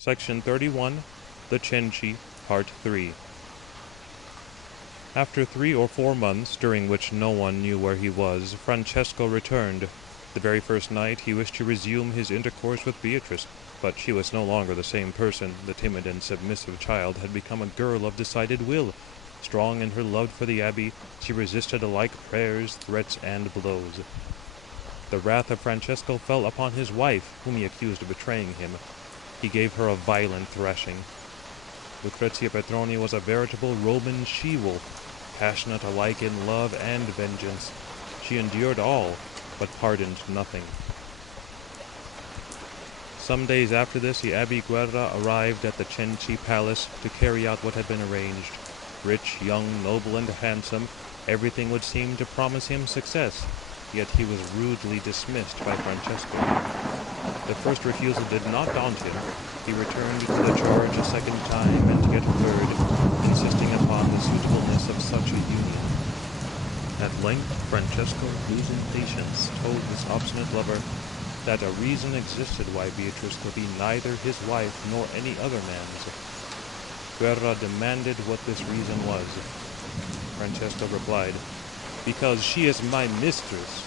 Section 31, The Cenci, Part 3. After 3 or 4 months, during which no one knew where he was, Francesco returned. The very first night he wished to resume his intercourse with Beatrice, but she was no longer the same person. The timid and submissive child had become a girl of decided will. Strong in her love for the abbey, she resisted alike prayers, threats, and blows. The wrath of Francesco fell upon his wife, whom he accused of betraying him. He gave her a violent thrashing. Lucrezia Petroni was a veritable Roman she-wolf, passionate alike in love and vengeance. She endured all, but pardoned nothing. Some days after this, the Abbé Guerra arrived at the Cenci palace to carry out what had been arranged. Rich, young, noble, and handsome, everything would seem to promise him success, yet he was rudely dismissed by Francesco. The first refusal did not daunt him. He returned to the charge a second time, and yet a third, insisting upon the suitableness of such a union. At length, Francesco, losing patience, told his obstinate lover that a reason existed why Beatrice could be neither his wife nor any other man's. Guerra demanded what this reason was. Francesco replied, "Because she is my mistress."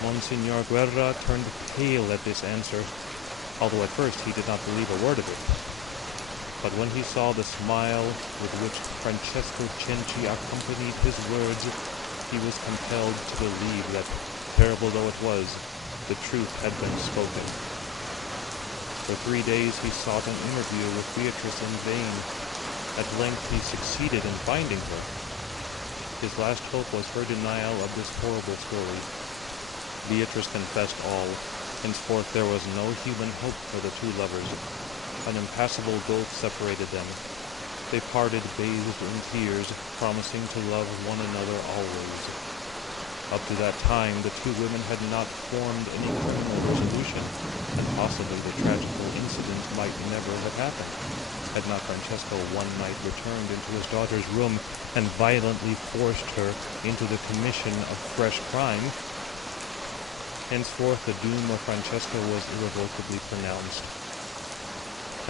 Monsignor Guerra turned pale at this answer, although at first he did not believe a word of it. But when he saw the smile with which Francesco Cenci accompanied his words, he was compelled to believe that, terrible though it was, the truth had been spoken. For 3 days he sought an interview with Beatrice in vain. At length he succeeded in finding her. His last hope was her denial of this horrible story. Beatrice confessed all. Henceforth there was no human hope for the two lovers. An impassable gulf separated them. They parted bathed in tears, promising to love one another always. Up to that time the two women had not formed any criminal resolution, and possibly the tragical incident might never have happened, had not Francesco one night returned into his daughter's room and violently forced her into the commission of fresh crime. Henceforth the doom of Francesco was irrevocably pronounced.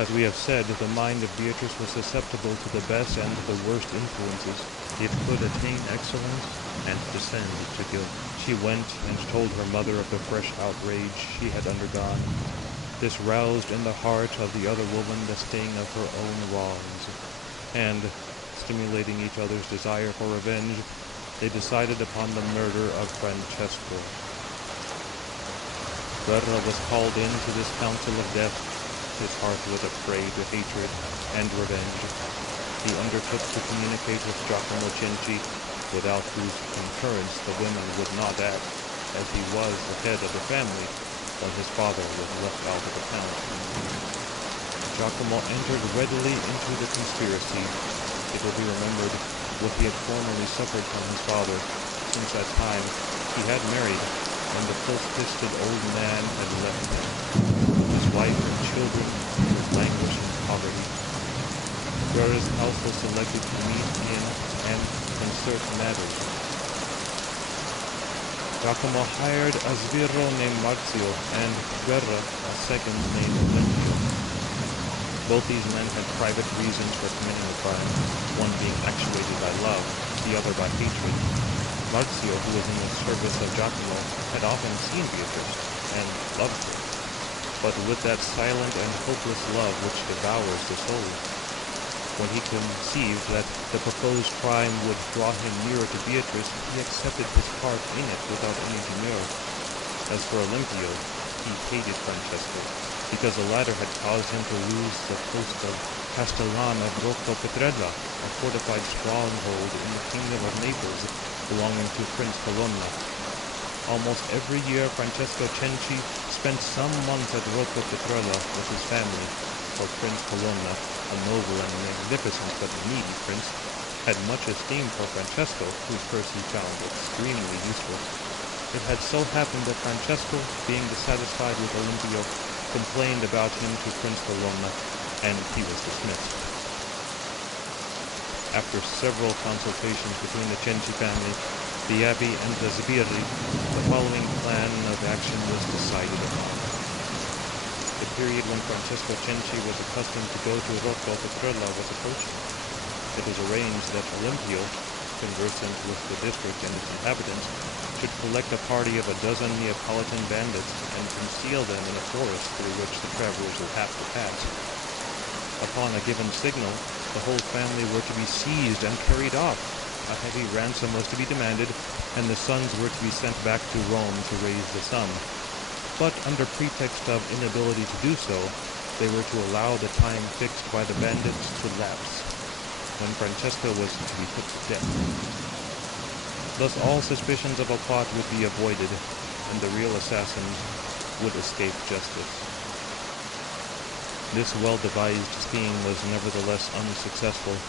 As we have said, the mind of Beatrice was susceptible to the best and the worst influences. It could attain excellence and descend to guilt. She went and told her mother of the fresh outrage she had undergone. This roused in the heart of the other woman the sting of her own wrongs, and, stimulating each other's desire for revenge, they decided upon the murder of Francesco. Guerra was called in to this council of death. His heart was a prey to hatred and revenge. He undertook to communicate with Giacomo Cenci, without whose concurrence the women would not act, as he was the head of the family when his father was left out of account. Giacomo entered readily into the conspiracy. It will be remembered what he had formerly suffered from his father. Since that time he had married, and the close-fisted old man had left him. His wife and children would languish in poverty. Guerra's house was selected to meet in and concert matters. Giacomo hired a sbirro named Marzio and Guerra a second named Olimpio. Both these men had private reasons for committing the crime, one being actuated by love, the other by hatred. Marzio, who was in the service of Giacomo, had often seen Beatrice and loved her, but with that silent and hopeless love which devours the soul. When he conceived that the proposed crime would draw him nearer to Beatrice, he accepted his part in it without any demur. As for Olimpio, he hated Francesco, because the latter had caused him to lose the post of Castellan of Rocco Petrella, a fortified stronghold in the kingdom of Naples, belonging to Prince Colonna. Almost every year Francesco Cenci spent some months at Rocco Petrella with his family, for Prince Colonna, a noble and magnificent but needy prince, had much esteem for Francesco, whose purse he found extremely useful. It had so happened that Francesco, being dissatisfied with Olimpio, complained about him to Prince Colonna, and he was dismissed. After several consultations between the Cenci family, the abbey, and the sbirri, the following plan of action was decided upon. It period when Francesco Cenci was accustomed to go to Rocco Petrella was approaching. It was arranged that Olimpio, conversant with the district and its inhabitants, should collect a party of a dozen Neapolitan bandits and conceal them in a forest through which the travelers would have to pass. Upon a given signal, the whole family were to be seized and carried off. A heavy ransom was to be demanded, and the sons were to be sent back to Rome to raise the sum. But under pretext of inability to do so, they were to allow the time fixed by the bandits to lapse, when Francesco was to be put to death. Thus all suspicions of a plot would be avoided, and the real assassins would escape justice. This well-devised scheme was nevertheless unsuccessful.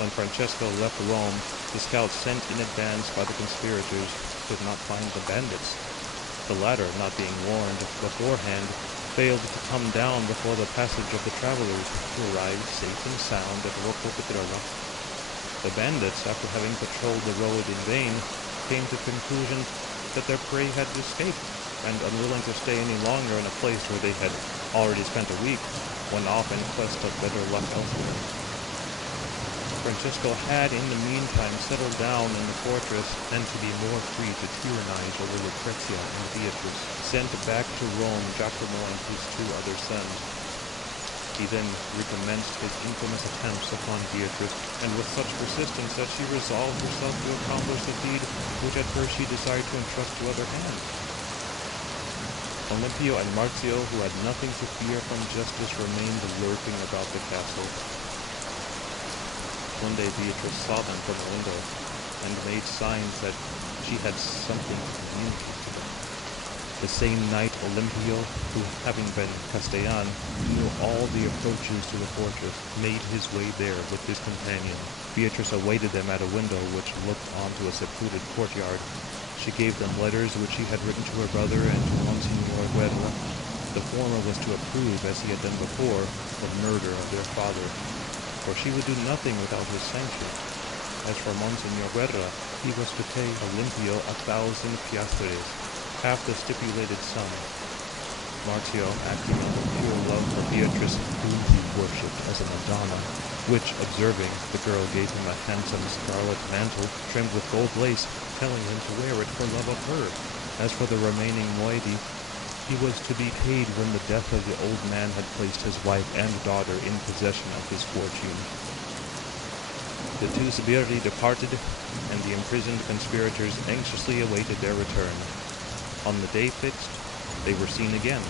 When Francesco left Rome, the scouts sent in advance by the conspirators could not find the bandits. The latter, not being warned beforehand, failed to come down before the passage of the travelers, who arrived safe and sound at Rocco Petrella. The bandits, after having patrolled the road in vain, came to the conclusion that their prey had escaped, and unwilling to stay any longer in a place where they had already spent a week, went off in quest of better luck elsewhere. Francesco had in the meantime settled down in the fortress, and to be more free to tyrannize over Lucrezia and Beatrice, sent back to Rome Giacomo and his two other sons. He then recommenced his infamous attempts upon Beatrice, and with such persistence that she resolved herself to accomplish the deed which at first she desired to entrust to other hands. Olimpio and Marzio, who had nothing to fear from justice, remained lurking about the castle. One day Beatrice saw them from a window, and made signs that she had something to communicate to them. The same night Olimpio, who, having been Castellan, knew all the approaches to the fortress, made his way there with his companion. Beatrice awaited them at a window which looked onto a secluded courtyard. She gave them letters which she had written to her brother and to Monsignor Guerra. The former was to approve, as he had done before, the murder of their father, for she would do nothing without his sanction. As for Monsignor Guerra, he was to pay Olimpio 1,000 piastres, half the stipulated sum. Marzio, acting out of pure love for Beatrice, whom he worshipped as a Madonna, which, observing, the girl gave him a handsome scarlet mantle trimmed with gold lace, telling him to wear it for love of her. As for the remaining moiety, he was to be paid when the death of the old man had placed his wife and daughter in possession of his fortune. The two sbirri departed, and the imprisoned conspirators anxiously awaited their return. On the day fixed, they were seen again.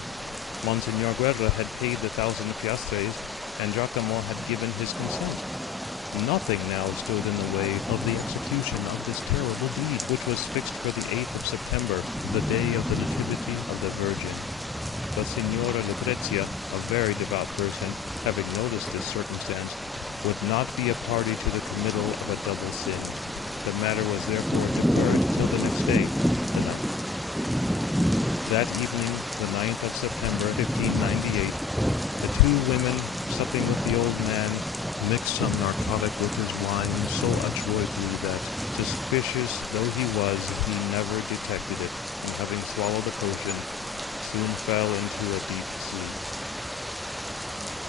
Monsignor Guerra had paid the 1,000 piastres, and Giacomo had given his consent. Nothing now stood in the way of the execution of this terrible deed, which was fixed for the 8th of September, the day of the Nativity of the Virgin. But Signora Lucrezia, a very devout person, having noticed this circumstance, would not be a party to the committal of a double sin. The matter was therefore deferred till the next day, the 9th. That evening, the 9th of September, 1598, the two women, supping with the old man, mixed some narcotic with his wine so adroitly that, suspicious though he was, he never detected it, and having swallowed the potion, soon fell into a deep sleep.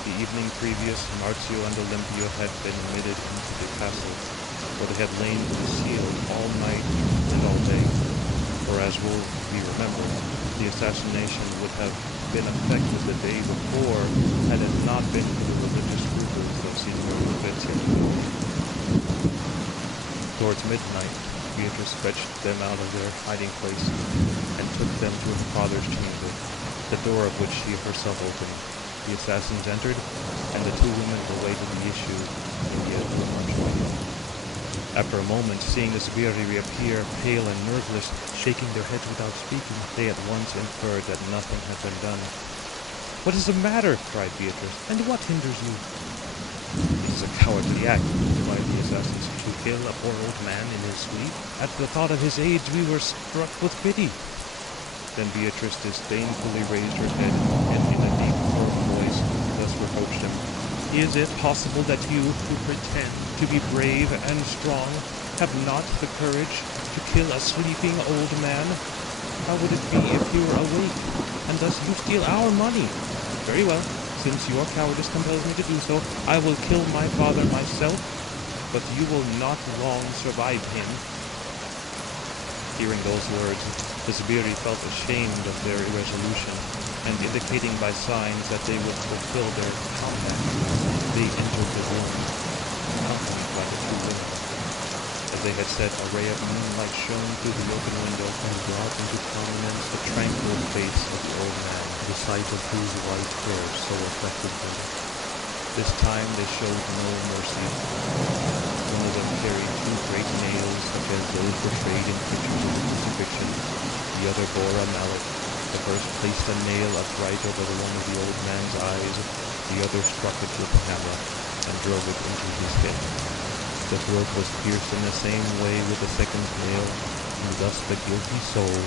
The evening previous, Marzio and Olimpio had been admitted into the castle, where they had lain concealed all night and all day, for as will be remembered, the assassination would have been effected the day before had it not been for the religious scruples of Signor Lucrezia. Towards midnight, Beatrice fetched them out of their hiding place and took them to her father's chamber, the door of which she herself opened. The assassins entered, and the two women awaited the issue in the end of the march. After a moment, seeing the sbirri reappear, pale and nerveless, shaking their heads without speaking, they at once inferred that nothing had been done. "What is the matter?" cried Beatrice, "and what hinders you?" "It is a cowardly act," replied the assassins, "to kill a poor old man in his sleep. At the thought of his age, we were struck with pity." Then Beatrice disdainfully raised her head, and in a deep, firm voice, thus reproached him. "Is it possible that you, who pretend to be brave and strong, have not the courage to kill a sleeping old man? How would it be if he were awake, and thus you steal our money? Very well. Since your cowardice compels me to do so, I will kill my father myself, but you will not long survive him. Hearing those words, the Zubiri felt ashamed of their irresolution, and indicating by signs that they would fulfill their compact, they entered the room, accompanied by the two women. As they had said, a ray of moonlight shone through the open window and brought into prominence the tranquil face of the old man, the sight of whose white hair so affected them. This time they showed no mercy. One of them carried two great nails, such as those portrayed in pictures of the crucifixion. The other bore a mallet. The first placed a nail upright over the one of the old man's eyes. The other struck it with a hammer and drove it into his head. The throat was pierced in the same way with the second nail, and thus the guilty soul,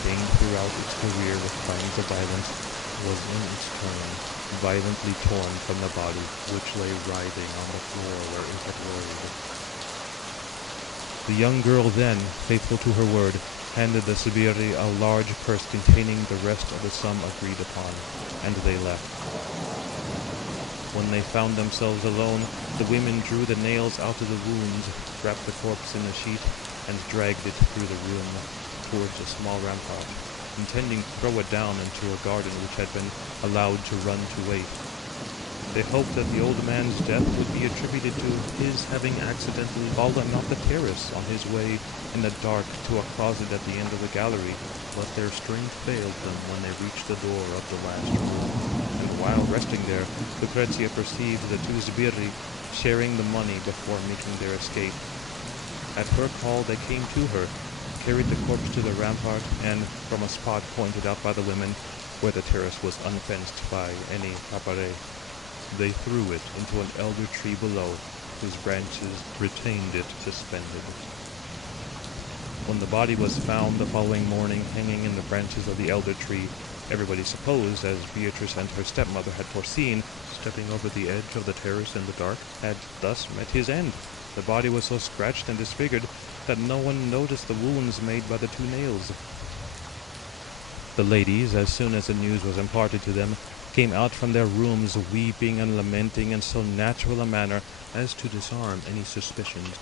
stained throughout its career with crimes of violence, was in its turn violently torn from the body, which lay writhing on the floor where it had rolled. The young girl then, faithful to her word, handed the Sibiri a large purse containing the rest of the sum agreed upon, and they left. When they found themselves alone, the women drew the nails out of the wounds, wrapped the corpse in a sheet, and dragged it through the room towards a small rampart, intending to throw it down into a garden which had been allowed to run to waste. They hoped that the old man's death would be attributed to his having accidentally fallen off the terrace on his way in the dark to a closet at the end of the gallery, but their strength failed them when they reached the door of the last room, and while resting there, Lucrezia perceived the two Sbirri sharing the money before making their escape. At her call they came to her, carried the corpse to the rampart, and from a spot pointed out by the women, where the terrace was unfenced by any cabaret, they threw it into an elder tree below, whose branches retained it suspended. When the body was found the following morning hanging in the branches of the elder tree, everybody supposed, as Beatrice and her stepmother had foreseen, stepping over the edge of the terrace in the dark, had thus met his end. The body was so scratched and disfigured that no one noticed the wounds made by the two nails. The ladies, as soon as the news was imparted to them, came out from their rooms weeping and lamenting in so natural a manner as to disarm any suspicions.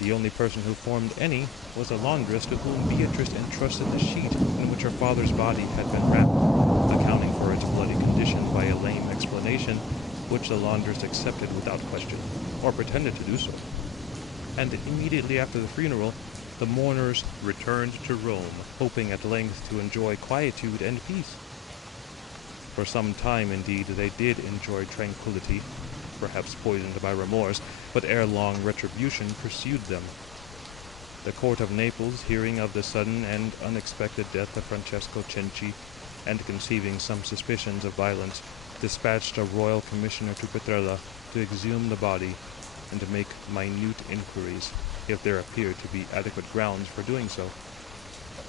The only person who formed any was a laundress to whom Beatrice entrusted the sheet in which her father's body had been wrapped, accounting for its bloody condition by a lame explanation, which the laundress accepted without question, or pretended to do so. And immediately after the funeral, the mourners returned to Rome, hoping at length to enjoy quietude and peace. For some time, indeed, they did enjoy tranquillity, perhaps poisoned by remorse, but ere long retribution pursued them. The court of Naples, hearing of the sudden and unexpected death of Francesco Cenci, and conceiving some suspicions of violence, dispatched a royal commissioner to Petrella to exhume the body and to make minute inquiries, if there appeared to be adequate grounds for doing so.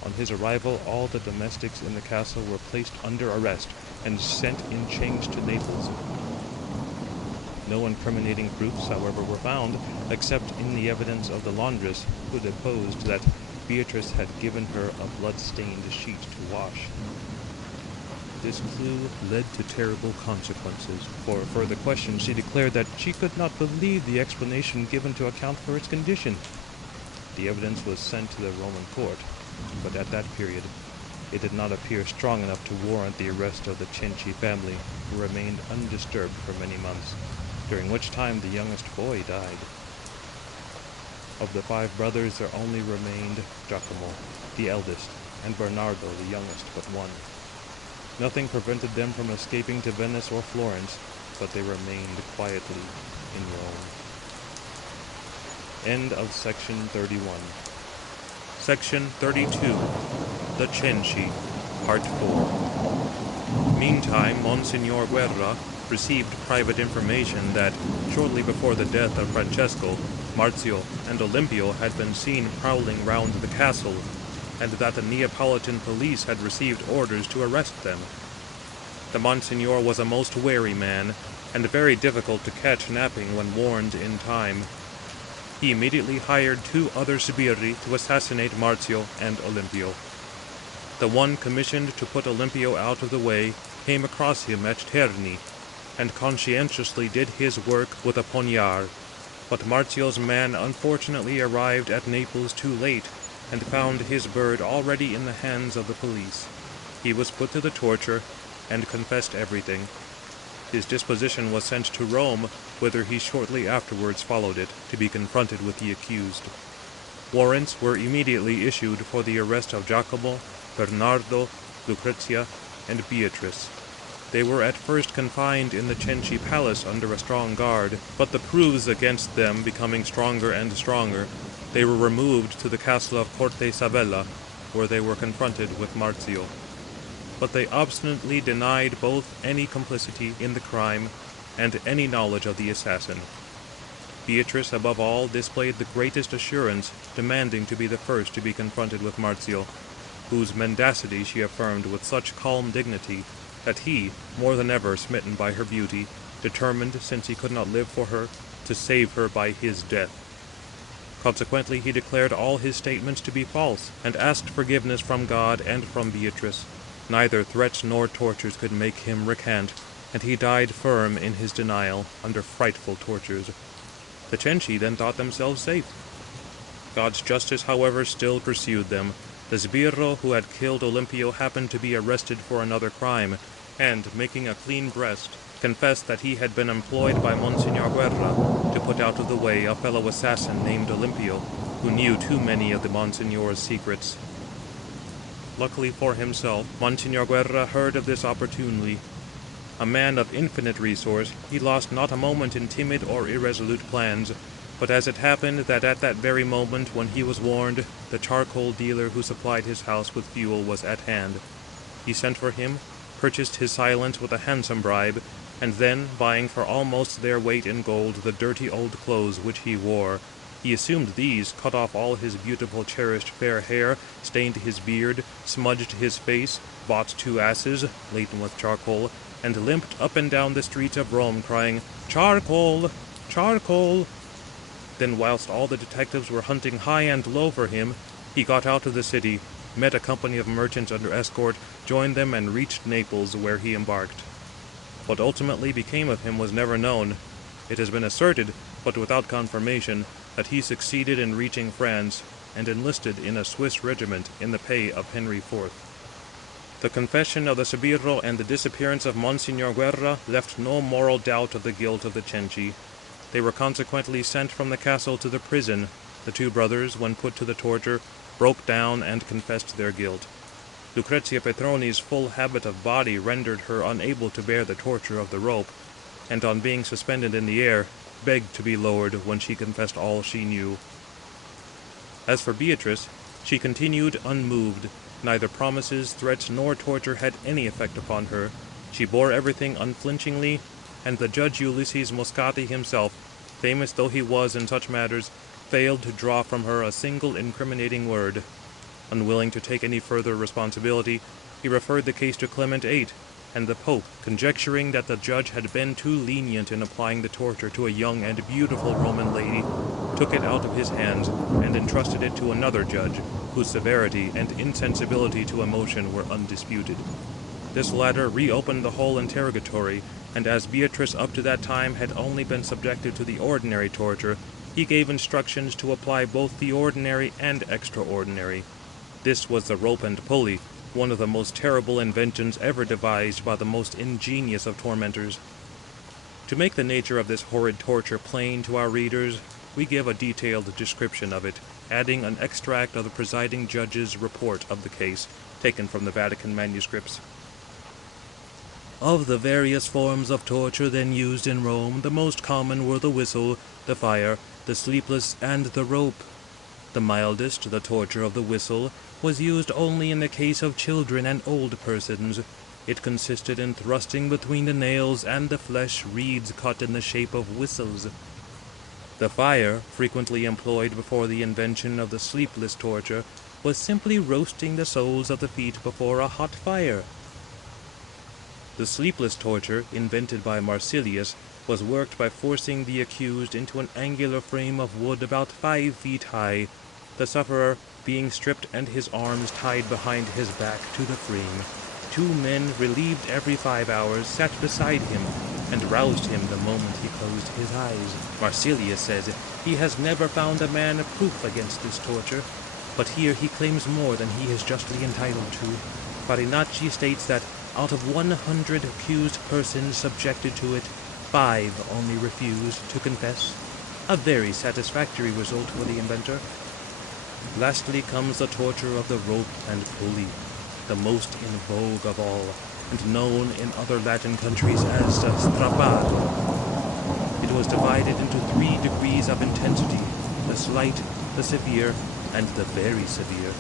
On his arrival, all the domestics in the castle were placed under arrest and sent in chains to Naples. No incriminating proofs, however, were found, except in the evidence of the laundress, who deposed that Beatrice had given her a blood-stained sheet to wash. This clue led to terrible consequences. For further questions, she declared that she could not believe the explanation given to account for its condition. The evidence was sent to the Roman court, but at that period it did not appear strong enough to warrant the arrest of the Cenci family, who remained undisturbed for many months, during which time the youngest boy died. Of the 5 brothers there only remained Giacomo, the eldest, and Bernardo, the youngest but one. Nothing prevented them from escaping to Venice or Florence, but they remained quietly in Rome. End of section 31. Section 32. The Cenci, Part 4. Meantime, Monsignor Guerra received private information that, shortly before the death of Francesco, Marzio and Olimpio had been seen prowling round the castle, and that the Neapolitan police had received orders to arrest them. The Monsignor was a most wary man, and very difficult to catch napping when warned in time. He immediately hired 2 other sbirri to assassinate Marzio and Olimpio. The one commissioned to put Olimpio out of the way, came across him at Terni, and conscientiously did his work with a poniard. But Marzio's man unfortunately arrived at Naples too late, and found his bird already in the hands of the police. He was put to the torture, and confessed everything. His disposition was sent to Rome, whither he shortly afterwards followed it, to be confronted with the accused. Warrants were immediately issued for the arrest of Giacomo, Bernardo, Lucrezia, and Beatrice. They were at first confined in the Cenci palace under a strong guard, but the proofs against them becoming stronger and stronger, they were removed to the castle of Corte Sabella, where they were confronted with Marzio. But they obstinately denied both any complicity in the crime and any knowledge of the assassin. Beatrice, above all, displayed the greatest assurance, demanding to be the first to be confronted with Marzio, whose mendacity she affirmed with such calm dignity that he, more than ever smitten by her beauty, determined, since he could not live for her, to save her by his death. Consequently, he declared all his statements to be false, and asked forgiveness from God and from Beatrice. Neither threats nor tortures could make him recant, and he died firm in his denial, under frightful tortures. The Cenci then thought themselves safe. God's justice, however, still pursued them. The sbirro who had killed Olimpio happened to be arrested for another crime, and, making a clean breast, confessed that he had been employed by Monsignor Guerra to put out of the way a fellow assassin named Olimpio, who knew too many of the Monsignor's secrets. Luckily for himself, Monsignor Guerra heard of this opportunely. A man of infinite resource, he lost not a moment in timid or irresolute plans, but as it happened that at that very moment when he was warned, the charcoal dealer who supplied his house with fuel was at hand. He sent for him, purchased his silence with a handsome bribe, and then, buying for almost their weight in gold the dirty old clothes which he wore, he assumed these, cut off all his beautiful cherished fair hair, stained his beard, smudged his face, bought 2 asses, laden with charcoal, and limped up and down the streets of Rome, crying, "Charcoal! Charcoal!" Then, whilst all the detectives were hunting high and low for him, he got out of the city, met a company of merchants under escort, joined them, and reached Naples, where he embarked. What ultimately became of him was never known. It has been asserted, but without confirmation, that he succeeded in reaching France, and enlisted in a Swiss regiment in the pay of Henry IV. The confession of the sbirro and the disappearance of Monsignor Guerra left no moral doubt of the guilt of the Cenci. They were consequently sent from the castle to the prison. The 2 brothers, when put to the torture, broke down and confessed their guilt. Lucrezia Petroni's full habit of body rendered her unable to bear the torture of the rope, and on being suspended in the air, begged to be lowered when she confessed all she knew. As for Beatrice, she continued unmoved. Neither promises, threats, nor torture had any effect upon her. She bore everything unflinchingly, and the judge Ulysses Moscati himself, famous though he was in such matters, failed to draw from her a single incriminating word. Unwilling to take any further responsibility, he referred the case to Clement VIII, and the Pope, conjecturing that the judge had been too lenient in applying the torture to a young and beautiful Roman lady, took it out of his hands and entrusted it to another judge, whose severity and insensibility to emotion were undisputed. This latter reopened the whole interrogatory, and as Beatrice up to that time had only been subjected to the ordinary torture, he gave instructions to apply both the ordinary and extraordinary. This was the rope and pulley, one of the most terrible inventions ever devised by the most ingenious of tormentors. To make the nature of this horrid torture plain to our readers, we give a detailed description of it, adding an extract of the presiding judge's report of the case, taken from the Vatican manuscripts. Of the various forms of torture then used in Rome, the most common were the whistle, the fire, the sleepless, and the rope. The mildest, the torture of the whistle, was used only in the case of children and old persons. It consisted in thrusting between the nails and the flesh reeds cut in the shape of whistles. The fire, frequently employed before the invention of the sleepless torture, was simply roasting the soles of the feet before a hot fire. The sleepless torture, invented by Marsilius, was worked by forcing the accused into an angular frame of wood about 5 feet high, the sufferer being stripped and his arms tied behind his back to the frame. 2 men, relieved every 5 hours, sat beside him and roused him the moment he closed his eyes. Marsilius says he has never found a man proof against this torture, but here he claims more than he is justly entitled to. Farinacci states that out of 100 accused persons subjected to it, 5 only refused to confess. A very satisfactory result for the inventor. Lastly comes the torture of the rope and pulley, the most in vogue of all, and known in other Latin countries as the strappado. It was divided into 3 degrees of intensity: the slight, the severe, and the very severe.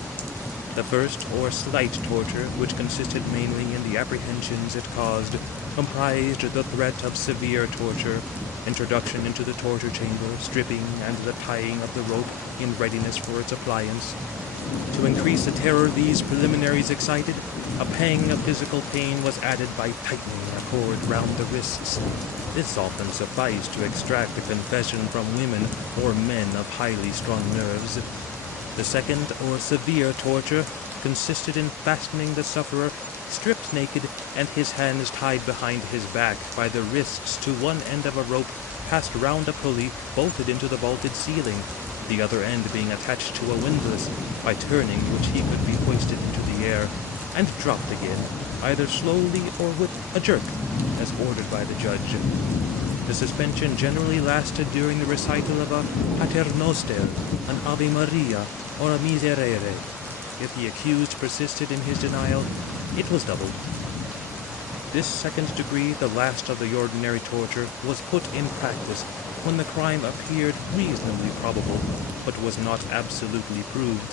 The first, or slight torture, which consisted mainly in the apprehensions it caused, comprised the threat of severe torture, introduction into the torture chamber, stripping, and the tying of the rope in readiness for its appliance. To increase the terror these preliminaries excited, a pang of physical pain was added by tightening a cord round the wrists. This often sufficed to extract a confession from women or men of highly strung nerves. The second, or severe torture, consisted in fastening the sufferer stripped naked and his hands tied behind his back by the wrists to one end of a rope passed round a pulley bolted into the vaulted ceiling, the other end being attached to a windlass, by turning which he could be hoisted into the air and dropped again, either slowly or with a jerk, as ordered by the judge. The suspension generally lasted during the recital of a Paternoster, an Ave Maria, or a Miserere. If the accused persisted in his denial, it was doubled. This second degree, the last of the ordinary torture, was put in practice when the crime appeared reasonably probable, but was not absolutely proved.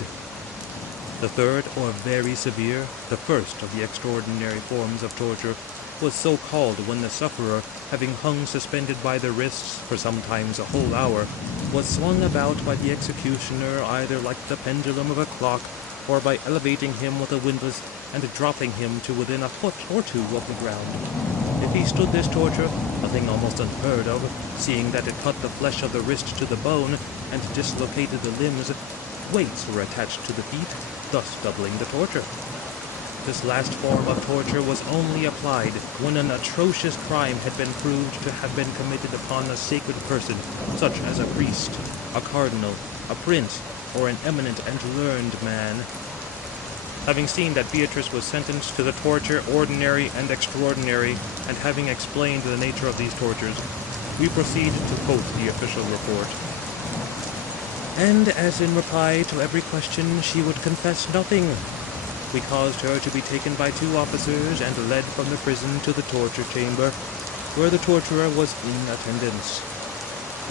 The third, or very severe, the first of the extraordinary forms of torture, was so called when the sufferer, having hung suspended by the wrists for sometimes a whole hour, was swung about by the executioner either like the pendulum of a clock, or by elevating him with a windlass and dropping him to within a foot or 2 of the ground. If he stood this torture, a thing almost unheard of, seeing that it cut the flesh of the wrist to the bone and dislocated the limbs, weights were attached to the feet, thus doubling the torture. This last form of torture was only applied when an atrocious crime had been proved to have been committed upon a sacred person, such as a priest, a cardinal, a prince, or an eminent and learned man. Having seen that Beatrice was sentenced to the torture ordinary and extraordinary, and having explained the nature of these tortures, we proceed to quote the official report. And as in reply to every question she would confess nothing, we caused her to be taken by 2 officers and led from the prison to the torture chamber, where the torturer was in attendance.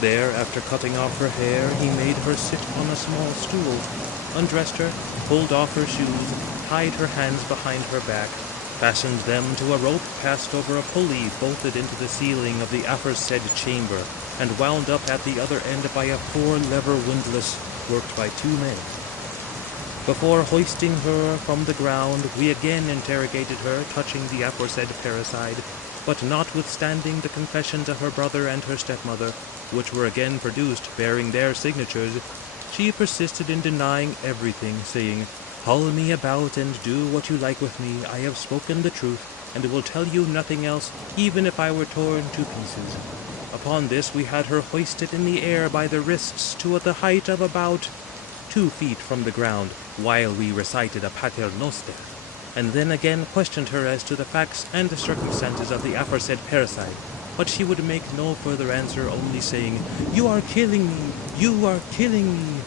There, after cutting off her hair, he made her sit on a small stool, undressed her, pulled off her shoes, tied her hands behind her back, fastened them to a rope passed over a pulley bolted into the ceiling of the aforesaid chamber, and wound up at the other end by a 4-lever windlass worked by 2 men. Before hoisting her from the ground, we again interrogated her touching the aforesaid parricide, but notwithstanding the confessions of her brother and her stepmother, which were again produced bearing their signatures, she persisted in denying everything, saying, "Haul me about and do what you like with me. I have spoken the truth, and will tell you nothing else, even if I were torn to pieces." Upon this we had her hoisted in the air by the wrists to the height of about 2 feet from the ground, while we recited a Paternoster, and then again questioned her as to the facts and circumstances of the aforesaid parricide. But she would make no further answer, only saying, "You are killing me! You are killing me!"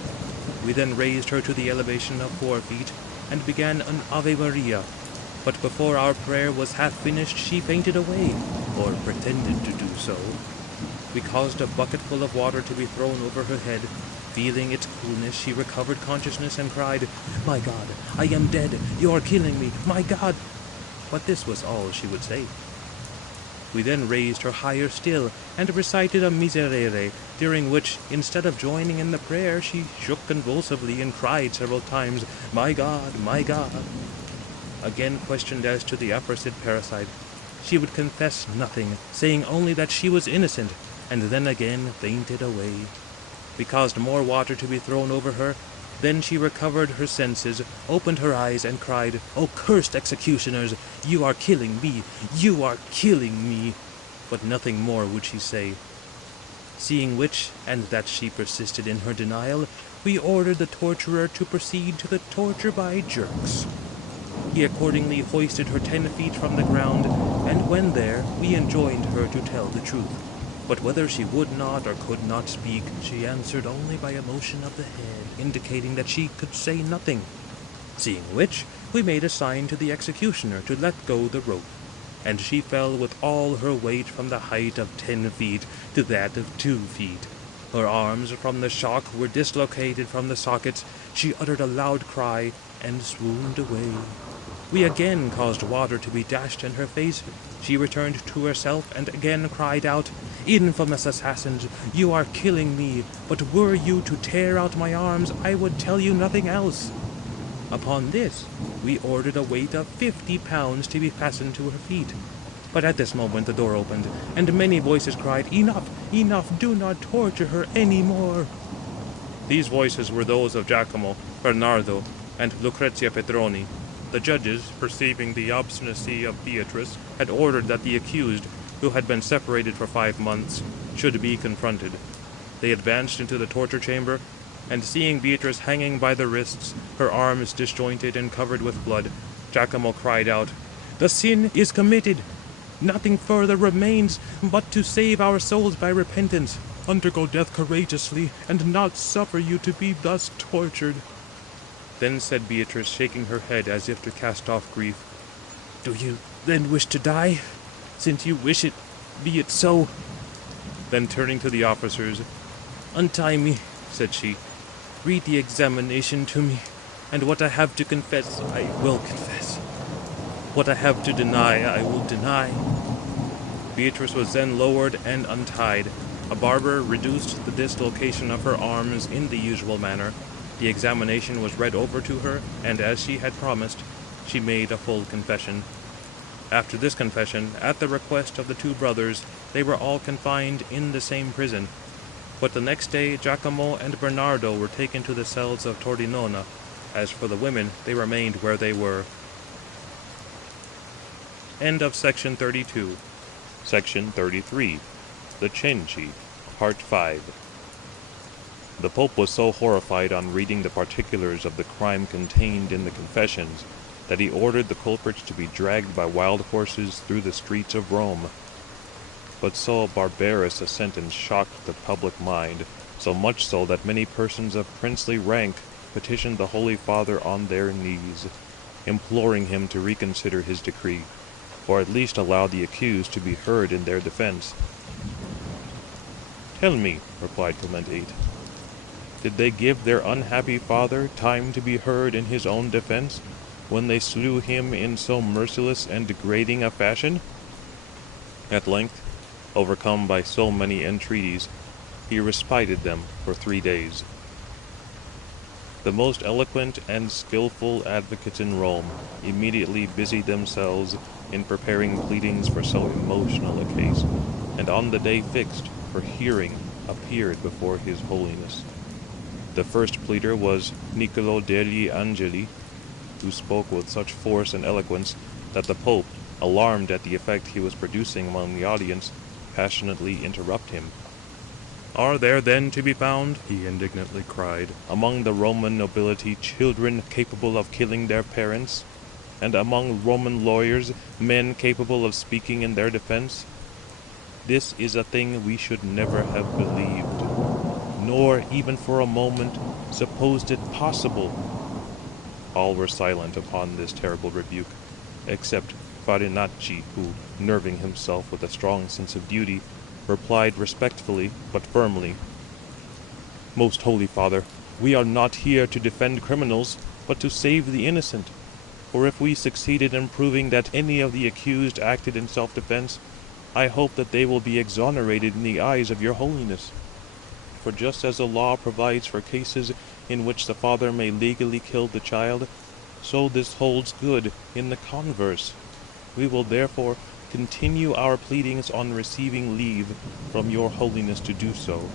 We then raised her to the elevation of 4 feet, and began an Ave Maria. But before our prayer was half finished, she fainted away, or pretended to do so. We caused a bucketful of water to be thrown over her head. Feeling its coolness, she recovered consciousness and cried, "My God, I am dead! You are killing me! My God!" But this was all she would say. We then raised her higher still, and recited a Miserere, during which, instead of joining in the prayer, she shook convulsively and cried several times, "My God! My God!" Again questioned as to the aforesaid parricide, she would confess nothing, saying only that she was innocent, and then again fainted away. We caused more water to be thrown over her, Then she recovered her senses, opened her eyes, and cried, "O cursed executioners, you are killing me! You are killing me!" But nothing more would she say. Seeing which, and that she persisted in her denial, we ordered the torturer to proceed to the torture by jerks. He accordingly hoisted her 10 feet from the ground, and when there, we enjoined her to tell the truth. But whether she would not or could not speak, she answered only by a motion of the head, indicating that she could say nothing. Seeing which, we made a sign to the executioner to let go the rope, and she fell with all her weight from the height of 10 feet to that of 2 feet. Her arms from the shock were dislocated from the sockets. She uttered a loud cry and swooned away. We again caused water to be dashed in her face. She returned to herself and again cried out, "Infamous assassins, you are killing me, but were you to tear out my arms, I would tell you nothing else." Upon this, we ordered a weight of 50 pounds to be fastened to her feet. But at this moment the door opened, and many voices cried, "Enough, enough, do not torture her any more." These voices were those of Giacomo, Bernardo, and Lucrezia Petroni. The judges, perceiving the obstinacy of Beatrice, had ordered that the accused, who had been separated for 5 months, should be confronted. They advanced into the torture chamber, and seeing Beatrice hanging by the wrists, her arms disjointed and covered with blood, Giacomo cried out, "The sin is committed. Nothing further remains but to save our souls by repentance, undergo death courageously, and not suffer you to be thus tortured." Then said Beatrice, shaking her head as if to cast off grief, "Do you then wish to die? Since you wish it, be it so." Then turning to the officers, "Untie me," said she. "Read the examination to me, and what I have to confess, I will confess. What I have to deny, I will deny." Beatrice was then lowered and untied. A barber reduced the dislocation of her arms in the usual manner. The examination was read over to her, and as she had promised, she made a full confession. After this confession, at the request of the 2 brothers, they were all confined in the same prison. But the next day Giacomo and Bernardo were taken to the cells of Tordinona. As for the women, they remained where they were. End of section 32. Section 33. The Cenci, Part 5. The Pope was so horrified on reading the particulars of the crime contained in the confessions that he ordered the culprits to be dragged by wild horses through the streets of Rome. But so barbarous a sentence shocked the public mind, so much so that many persons of princely rank petitioned the Holy Father on their knees, imploring him to reconsider his decree, or at least allow the accused to be heard in their defense. "Tell me," replied Clement VIII, "did they give their unhappy father time to be heard in his own defense, when they slew him in so merciless and degrading a fashion?" At length, overcome by so many entreaties, he respited them for 3 days. The most eloquent and skilful advocates in Rome immediately busied themselves in preparing pleadings for so emotional a case, and on the day fixed for hearing appeared before His Holiness. The first pleader was Niccolo degli Angeli, who spoke with such force and eloquence that the Pope, alarmed at the effect he was producing among the audience, passionately interrupted him. "Are there then to be found," he indignantly cried, "among the Roman nobility children capable of killing their parents, and among Roman lawyers men capable of speaking in their defense? This is a thing we should never have believed, nor even for a moment supposed it possible." All were silent upon this terrible rebuke, except Farinacci, who, nerving himself with a strong sense of duty, replied respectfully but firmly, "Most Holy Father, we are not here to defend criminals, but to save the innocent. For if we succeeded in proving that any of the accused acted in self-defense, I hope that they will be exonerated in the eyes of your Holiness. For just as the law provides for cases in which the father may legally kill the child, so this holds good in the converse. We will therefore continue our pleadings on receiving leave from your Holiness to do so."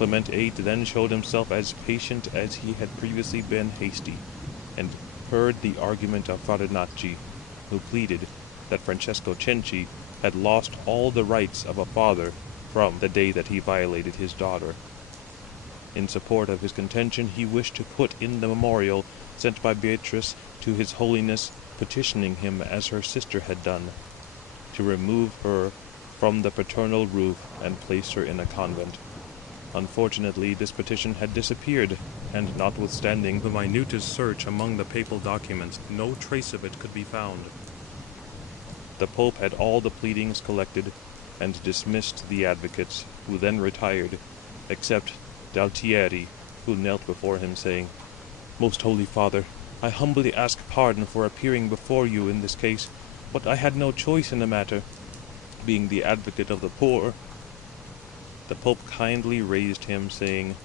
Clement VIII then showed himself as patient as he had previously been hasty, and heard the argument of Farinacci, who pleaded that Francesco Cenci had lost all the rights of a father from the day that he violated his daughter. In support of his contention, he wished to put in the memorial sent by Beatrice to His Holiness, petitioning him, as her sister had done, to remove her from the paternal roof and place her in a convent. Unfortunately, this petition had disappeared, and notwithstanding the minutest search among the papal documents, no trace of it could be found. The Pope had all the pleadings collected, and dismissed the advocates, who then retired, except Daltieri, who knelt before him, saying, "Most Holy Father, I humbly ask pardon for appearing before you in this case, but I had no choice in the matter, being the advocate of the poor." The Pope kindly raised him, saying,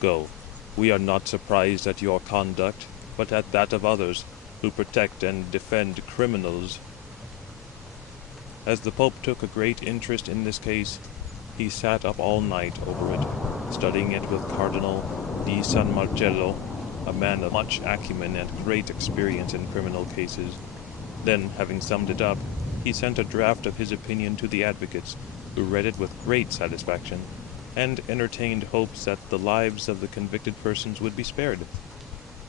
"Go, we are not surprised at your conduct, but at that of others, who protect and defend criminals." As the Pope took a great interest in this case, he sat up all night over it, studying it with Cardinal di San Marcello, a man of much acumen and great experience in criminal cases. Then, having summed it up, he sent a draft of his opinion to the advocates, who read it with great satisfaction, and entertained hopes that the lives of the convicted persons would be spared.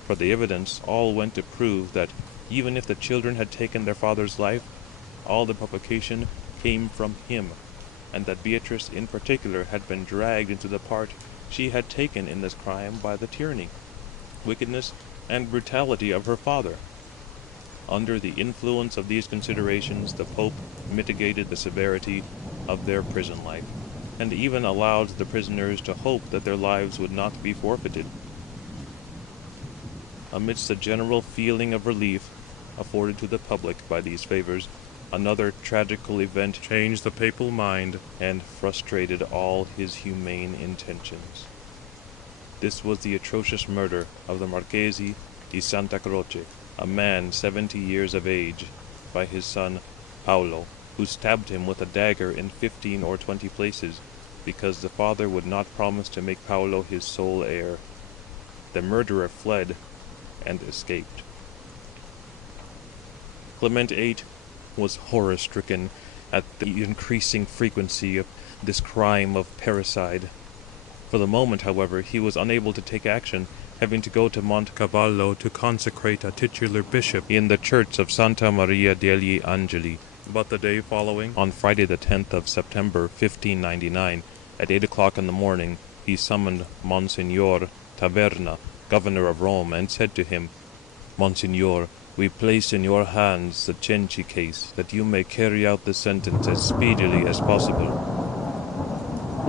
For the evidence all went to prove that even if the children had taken their father's life, all the provocation came from him, and that Beatrice in particular had been dragged into the part she had taken in this crime by the tyranny, wickedness, and brutality of her father. Under the influence of these considerations, the Pope mitigated the severity of their prison life, and even allowed the prisoners to hope that their lives would not be forfeited. Amidst the general feeling of relief afforded to the public by these favors, another tragical event changed the papal mind and frustrated all his humane intentions. This was the atrocious murder of the Marchese di Santa Croce, a man 70 years of age, by his son Paolo, who stabbed him with a dagger in 15 or 20 places, because the father would not promise to make Paolo his sole heir. The murderer fled and escaped. Clement VIII was horror-stricken at the increasing frequency of this crime of parricide. For the moment, however, he was unable to take action, having to go to Montecavallo to consecrate a titular bishop in the church of Santa Maria degli Angeli. But the day following, on Friday the 10th of September, 1599, at 8 o'clock in the morning, he summoned Monsignor Taverna, governor of Rome, and said to him, "Monsignor, we place in your hands the Cenci case, that you may carry out the sentence as speedily as possible."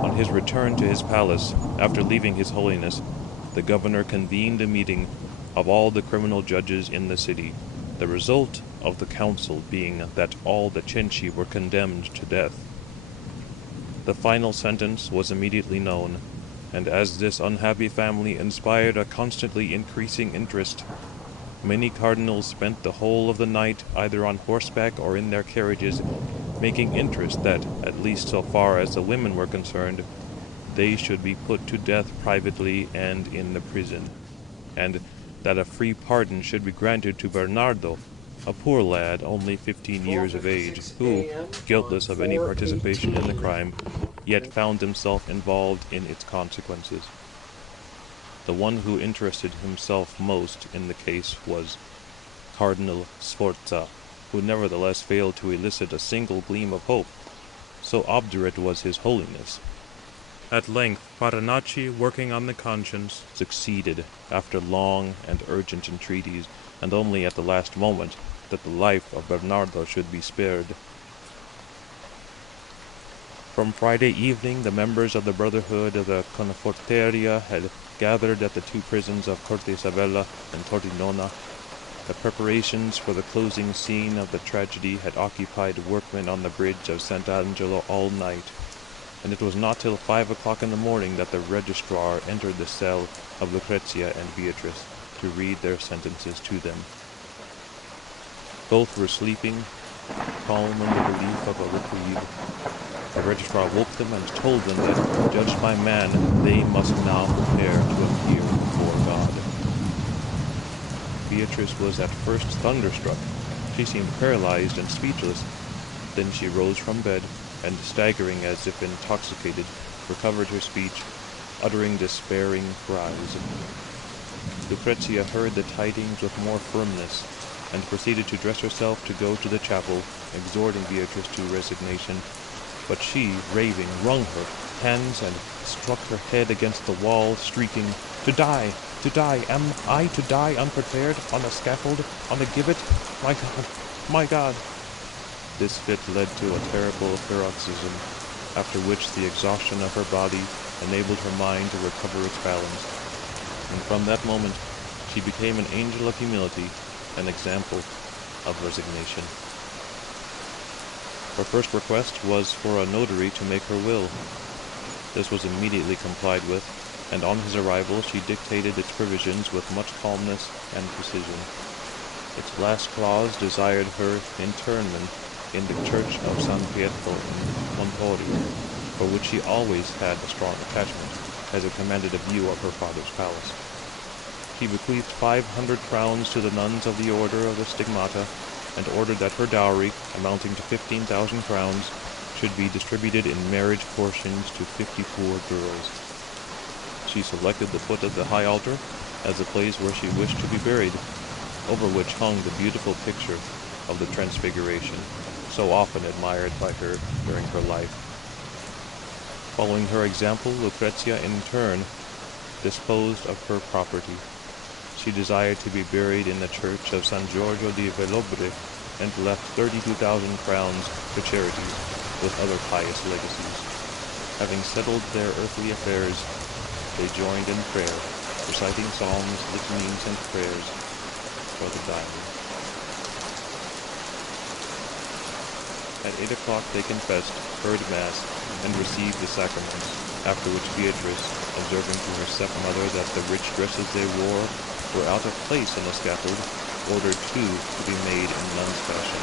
On his return to his palace, after leaving His Holiness, the governor convened a meeting of all the criminal judges in the city, the result of the council being that all the Cenci were condemned to death. The final sentence was immediately known, and as this unhappy family inspired a constantly increasing interest, many cardinals spent the whole of the night either on horseback or in their carriages, making interest that, at least so far as the women were concerned, they should be put to death privately and in the prison, and that a free pardon should be granted to Bernardo, a poor lad only 15 years of age, who, guiltless of any participation in the crime, yet found himself involved in its consequences. The one who interested himself most in the case was Cardinal Sforza, who nevertheless failed to elicit a single gleam of hope, so obdurate was His Holiness. At length, Farinacci, working on the conscience, succeeded, after long and urgent entreaties, and only at the last moment, that the life of Bernardo should be spared. From Friday evening, the members of the Brotherhood of the Conforteria had gathered at the two prisons of Corte Isabella and Tordenona. The preparations for the closing scene of the tragedy had occupied workmen on the bridge of Sant'Angelo all night, and it was not till 5 o'clock in the morning that the registrar entered the cell of Lucrezia and Beatrice to read their sentences to them. Both were sleeping, calm in the belief of a reprieve. The registrar woke them and told them that, judged by man, they must now prepare to appear before God. Beatrice was at first thunderstruck. She seemed paralyzed and speechless. Then she rose from bed, and staggering as if intoxicated, recovered her speech, uttering despairing cries. Lucrezia heard the tidings with more firmness, and proceeded to dress herself to go to the chapel, exhorting Beatrice to resignation. But she, raving, wrung her hands and struck her head against the wall, shrieking, To die! To die! Am I to die unprepared, on a scaffold, on a gibbet? My God! My God! This fit led to a terrible paroxysm, after which the exhaustion of her body enabled her mind to recover its balance, and from that moment she became an angel of humility, an example of resignation. Her first request was for a notary to make her will. This was immediately complied with, and on his arrival she dictated its provisions with much calmness and precision. Its last clause desired her internment in the church of San Pietro in Montorio, for which she always had a strong attachment, as it commanded a view of her father's palace. She bequeathed 500 crowns to the nuns of the order of the Stigmata, and ordered that her dowry, amounting to 15,000 crowns, should be distributed in marriage portions to 54 girls. She selected the foot of the high altar as the place where she wished to be buried, over which hung the beautiful picture of the Transfiguration, so often admired by her during her life. Following her example, Lucrezia in turn disposed of her property. She desired to be buried in the church of San Giorgio di Velobre, and left 32,000 crowns to charity, with other pious legacies. Having settled their earthly affairs, they joined in prayer, reciting psalms, litanies, and prayers for the dying. At 8 o'clock they confessed, heard Mass, and received the sacraments, after which Beatrice, observing to her stepmother that the rich dresses they wore were out of place on the scaffold, ordered 2 to be made in nun's fashion,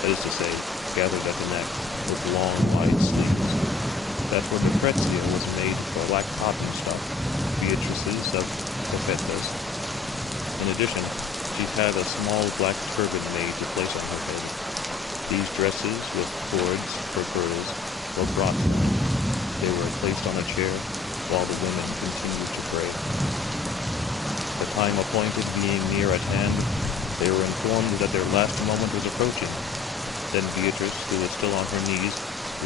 that is to say, gathered at the neck, with long, wide sleeves. That for Lucrezia was made of black cotton stuff, Beatrice's of taffetas. In addition, she had a small black turban made to place on her head. These dresses, with cords for girdles, were brought to her. They were placed on a chair, while the women continued to pray. The time appointed being near at hand, they were informed that their last moment was approaching. Then Beatrice, who was still on her knees,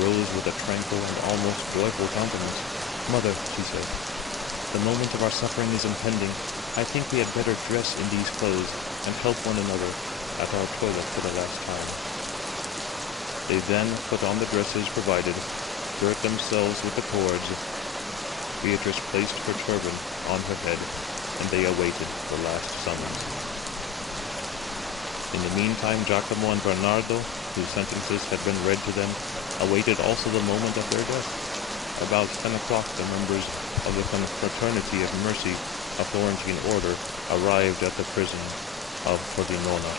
rose with a tranquil and almost joyful countenance. "Mother," she said, "the moment of our suffering is impending. I think we had better dress in these clothes, and help one another at our toilet for the last time." They then put on the dresses provided, girt themselves with the cords. Beatrice placed her turban on her head, and they awaited the last summons. In the meantime, Giacomo and Bernardo, whose sentences had been read to them, awaited also the moment of their death. About 10 o'clock, the members of the Confraternity of Mercy, a Florentine order, arrived at the prison of Frosinone,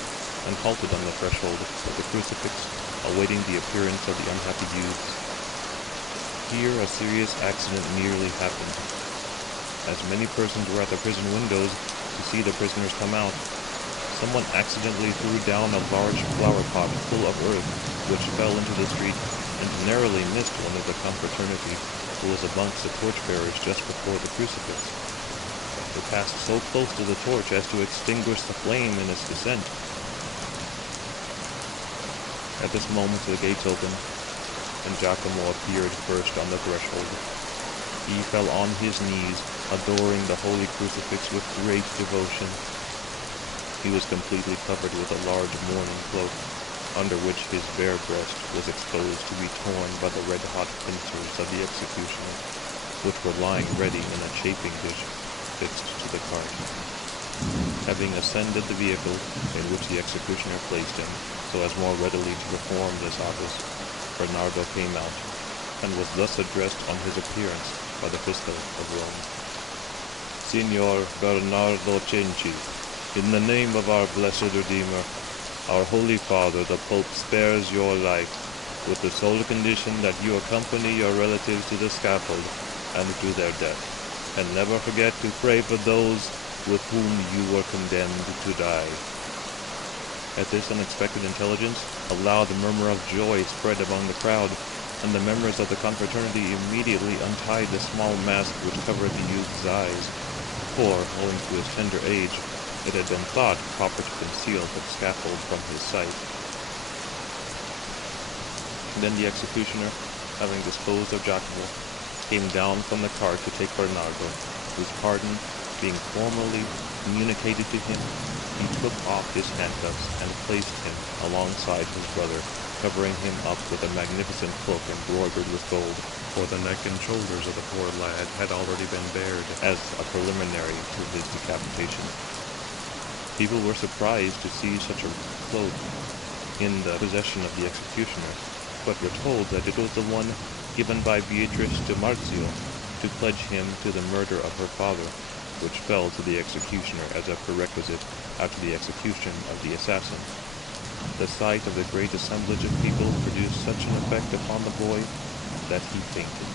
and halted on the threshold with the crucifix, awaiting the appearance of the unhappy youths. Here a serious accident nearly happened. As many persons were at the prison windows to see the prisoners come out, someone accidentally threw down a large flower pot full of earth, which fell into the street and narrowly missed one of the confraternity, who was amongst the torchbearers just before the crucifix. It passed so close to the torch as to extinguish the flame in its descent. At this moment the gates opened, and Giacomo appeared first on the threshold. He fell on his knees, adoring the holy crucifix with great devotion. He was completely covered with a large mourning cloak, under which his bare breast was exposed to be torn by the red-hot pincers of the executioner, which were lying ready in a chafing dish fixed to the cart. Having ascended the vehicle in which the executioner placed him, so as more readily to perform this office, Bernardo came out, and was thus addressed on his appearance by the Fiscal of Rome. "Signor Bernardo Cenci, in the name of our blessed Redeemer, Our Holy Father, the Pope, spares your life, with the sole condition that you accompany your relatives to the scaffold and to their death, and never forget to pray for those with whom you were condemned to die. At this unexpected intelligence, a loud murmur of joy spread among the crowd, and the members of the confraternity immediately untied the small mask which covered the youth's eyes, for, owing to his tender age, it had been thought proper to conceal the scaffold from his sight. Then the executioner, having disposed of Giacomo, came down from the cart to take Bernardo, whose pardon being formally communicated to him, he took off his handcuffs and placed him alongside his brother, covering him up with a magnificent cloak embroidered with gold, for the neck and shoulders of the poor lad had already been bared as a preliminary to his decapitation. People were surprised to see such a cloak in the possession of the executioner, but were told that it was the one given by Beatrice to Marzio to pledge him to the murder of her father, which fell to the executioner as a prerequisite after the execution of the assassin. The sight of the great assemblage of people produced such an effect upon the boy that he fainted.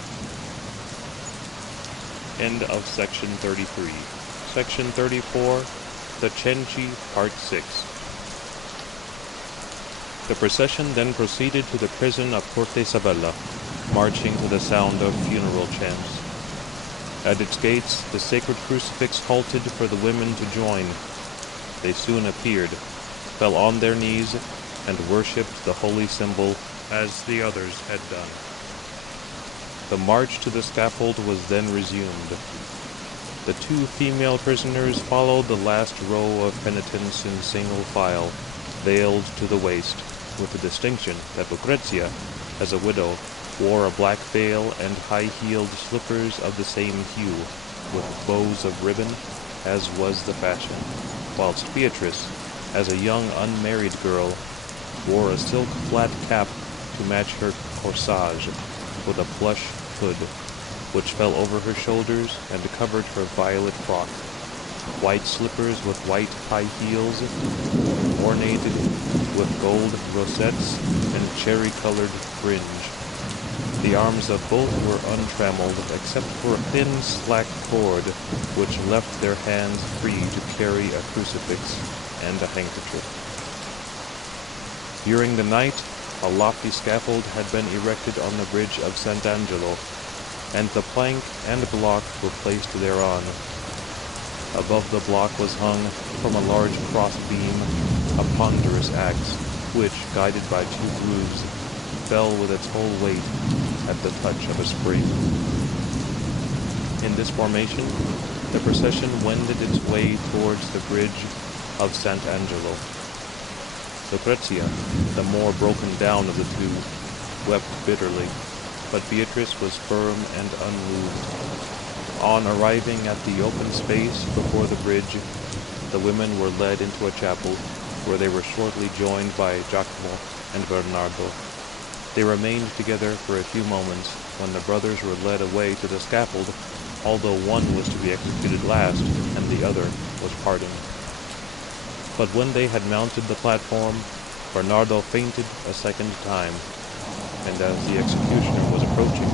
End of section 33. Section 34, the Cenci, Part 6. The procession then proceeded to the prison of Porte Sabella, marching to the sound of funeral chants. At its gates, the sacred crucifix halted for the women to join. They soon appeared, fell on their knees, and worshipped the holy symbol as the others had done. The march to the scaffold was then resumed. The two female prisoners followed the last row of penitents in single file, veiled to the waist, with the distinction that Lucrezia, as a widow, wore a black veil and high-heeled slippers of the same hue, with bows of ribbon, as was the fashion, whilst Beatrice, as a young unmarried girl, wore a silk flat cap to match her corsage, with a plush hood, which fell over her shoulders and covered her violet frock, white slippers with white high heels, ornated with gold rosettes and cherry-colored fringe. The arms of both were untrammeled, except for a thin, slack cord, which left their hands free to carry a crucifix and a handkerchief. During the night, a lofty scaffold had been erected on the bridge of Sant'Angelo, and the plank and block were placed thereon. Above the block was hung, from a large cross beam, a ponderous axe, which, guided by two grooves, fell with its whole weight at the touch of a spring. In this formation, the procession wended its way towards the bridge of Sant'Angelo. Lucrezia, the more broken down of the two, wept bitterly, but Beatrice was firm and unmoved. On arriving at the open space before the bridge, the women were led into a chapel, where they were shortly joined by Giacomo and Bernardo. They remained together for a few moments, when the brothers were led away to the scaffold, although one was to be executed last, and the other was pardoned. But when they had mounted the platform, Bernardo fainted a second time, and as the executioner was approaching,